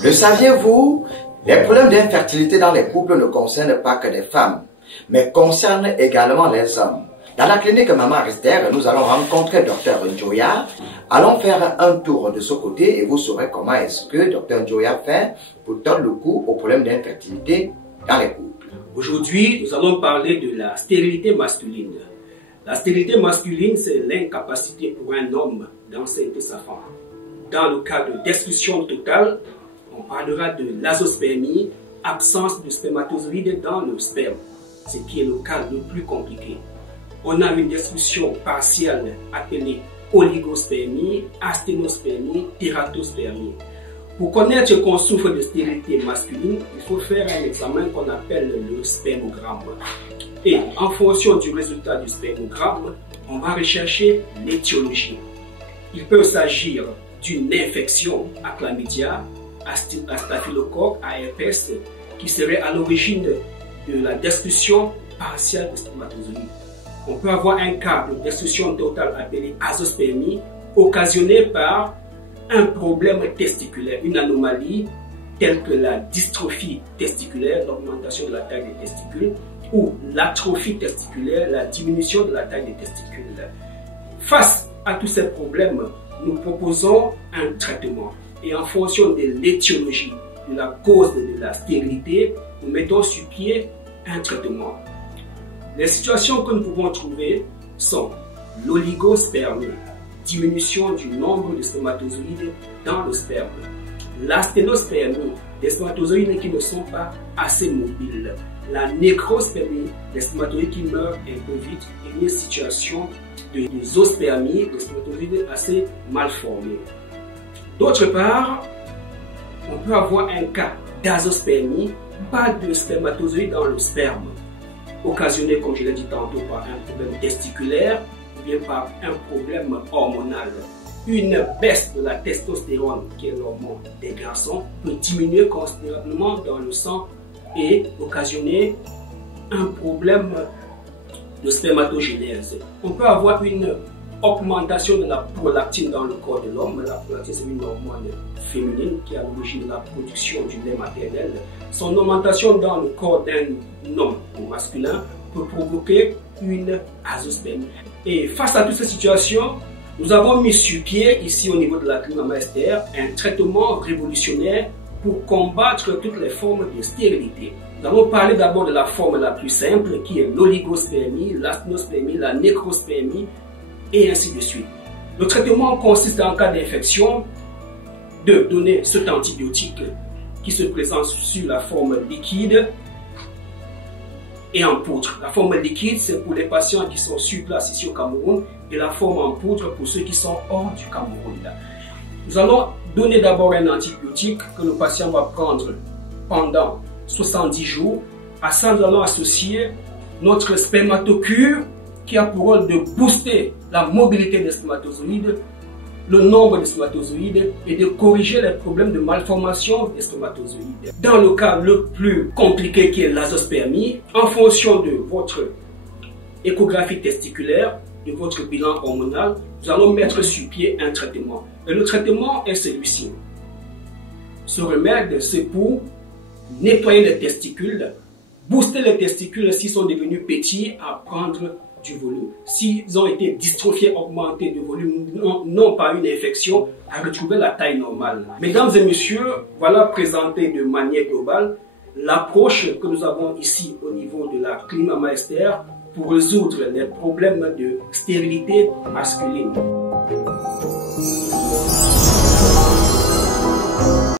Le saviez-vous? Les problèmes d'infertilité dans les couples ne concernent pas que les femmes, mais concernent également les hommes. Dans la clinique Maman Esther, nous allons rencontrer Dr Njoya. Allons faire un tour de ce côté et vous saurez comment est-ce que Dr Njoya fait pour tordre le cou aux problèmes d'infertilité dans les couples. Aujourd'hui, nous allons parler de la stérilité masculine. La stérilité masculine, c'est l'incapacité pour un homme d'enceinte sa femme. Dans le cas de destruction totale, on parlera de l'azospermie, absence de spermatozoïdes dans le sperme, ce qui est le cas le plus compliqué. On a une destruction partielle appelée oligospermie, asténospermie, tératospermie. Pour connaître qu'on souffre de stérilité masculine, il faut faire un examen qu'on appelle le spermogramme. Et en fonction du résultat du spermogramme, on va rechercher l'étiologie. Il peut s'agir d'une infection à chlamydia, à staphylocoque, à herpès, qui serait à l'origine de la destruction partielle des spermatozoïdes. On peut avoir un cas de destruction totale appelée azospermie, occasionnée par un problème testiculaire, une anomalie telle que la dystrophie testiculaire, l'augmentation de la taille des testicules, ou l'atrophie testiculaire, la diminution de la taille des testicules. Face à tous ces problèmes, nous proposons un traitement. Et en fonction de l'étiologie, de la cause de la stérilité, nous mettons sur pied un traitement. Les situations que nous pouvons trouver sont l'oligospermie, diminution du nombre de spermatozoïdes dans le sperme, l'asténospermie, des spermatozoïdes qui ne sont pas assez mobiles, la nécrospermie, des spermatozoïdes qui meurent un peu vite, et une situation de zoospermie, des spermatozoïdes assez mal formés. D'autre part, on peut avoir un cas d'azospermie, pas de spermatozoïdes dans le sperme, occasionné, comme je l'ai dit tantôt, par un problème testiculaire ou bien par un problème hormonal. Une baisse de la testostérone, qui est l'hormone des garçons, peut diminuer considérablement dans le sang et occasionner un problème de spermatogénèse. On peut avoir une augmentation de la prolactine dans le corps de l'homme. La prolactine, c'est une hormone féminine qui est à l'origine de la production du lait maternel. Son augmentation dans le corps d'un homme masculin peut provoquer une azospermie. Et face à toutes ces situations, nous avons mis sur pied, ici au niveau de la clinique Maman Esther, un traitement révolutionnaire pour combattre toutes les formes de stérilité. Nous allons parler d'abord de la forme la plus simple, qui est l'oligospermie, l'asténospermie, la nécrospermie, et ainsi de suite. Le traitement consiste en cas d'infection de donner cet antibiotique qui se présente sur la forme liquide et en poudre. La forme liquide, c'est pour les patients qui sont sur place ici au Cameroun, et la forme en poudre pour ceux qui sont hors du Cameroun. Nous allons donner d'abord un antibiotique que le patient va prendre pendant 70 jours. À ça, nous allons associer notre spermatocure qui a pour rôle de booster la mobilité des spermatozoïdes, le nombre de spermatozoïdes et de corriger les problèmes de malformation des spermatozoïdes. Dans le cas le plus compliqué qui est l'azospermie, en fonction de votre échographie testiculaire, de votre bilan hormonal, nous allons mettre sur pied un traitement. Et le traitement est celui-ci. Ce remède, c'est pour nettoyer les testicules, booster les testicules s'ils sont devenus petits, à prendre du volume. S'ils ont été dystrophiés, augmentés de volume, non pas une infection, à retrouver la taille normale. Mesdames et messieurs, voilà présenté de manière globale l'approche que nous avons ici au niveau de la clinique Maman Esther pour résoudre les problèmes de stérilité masculine.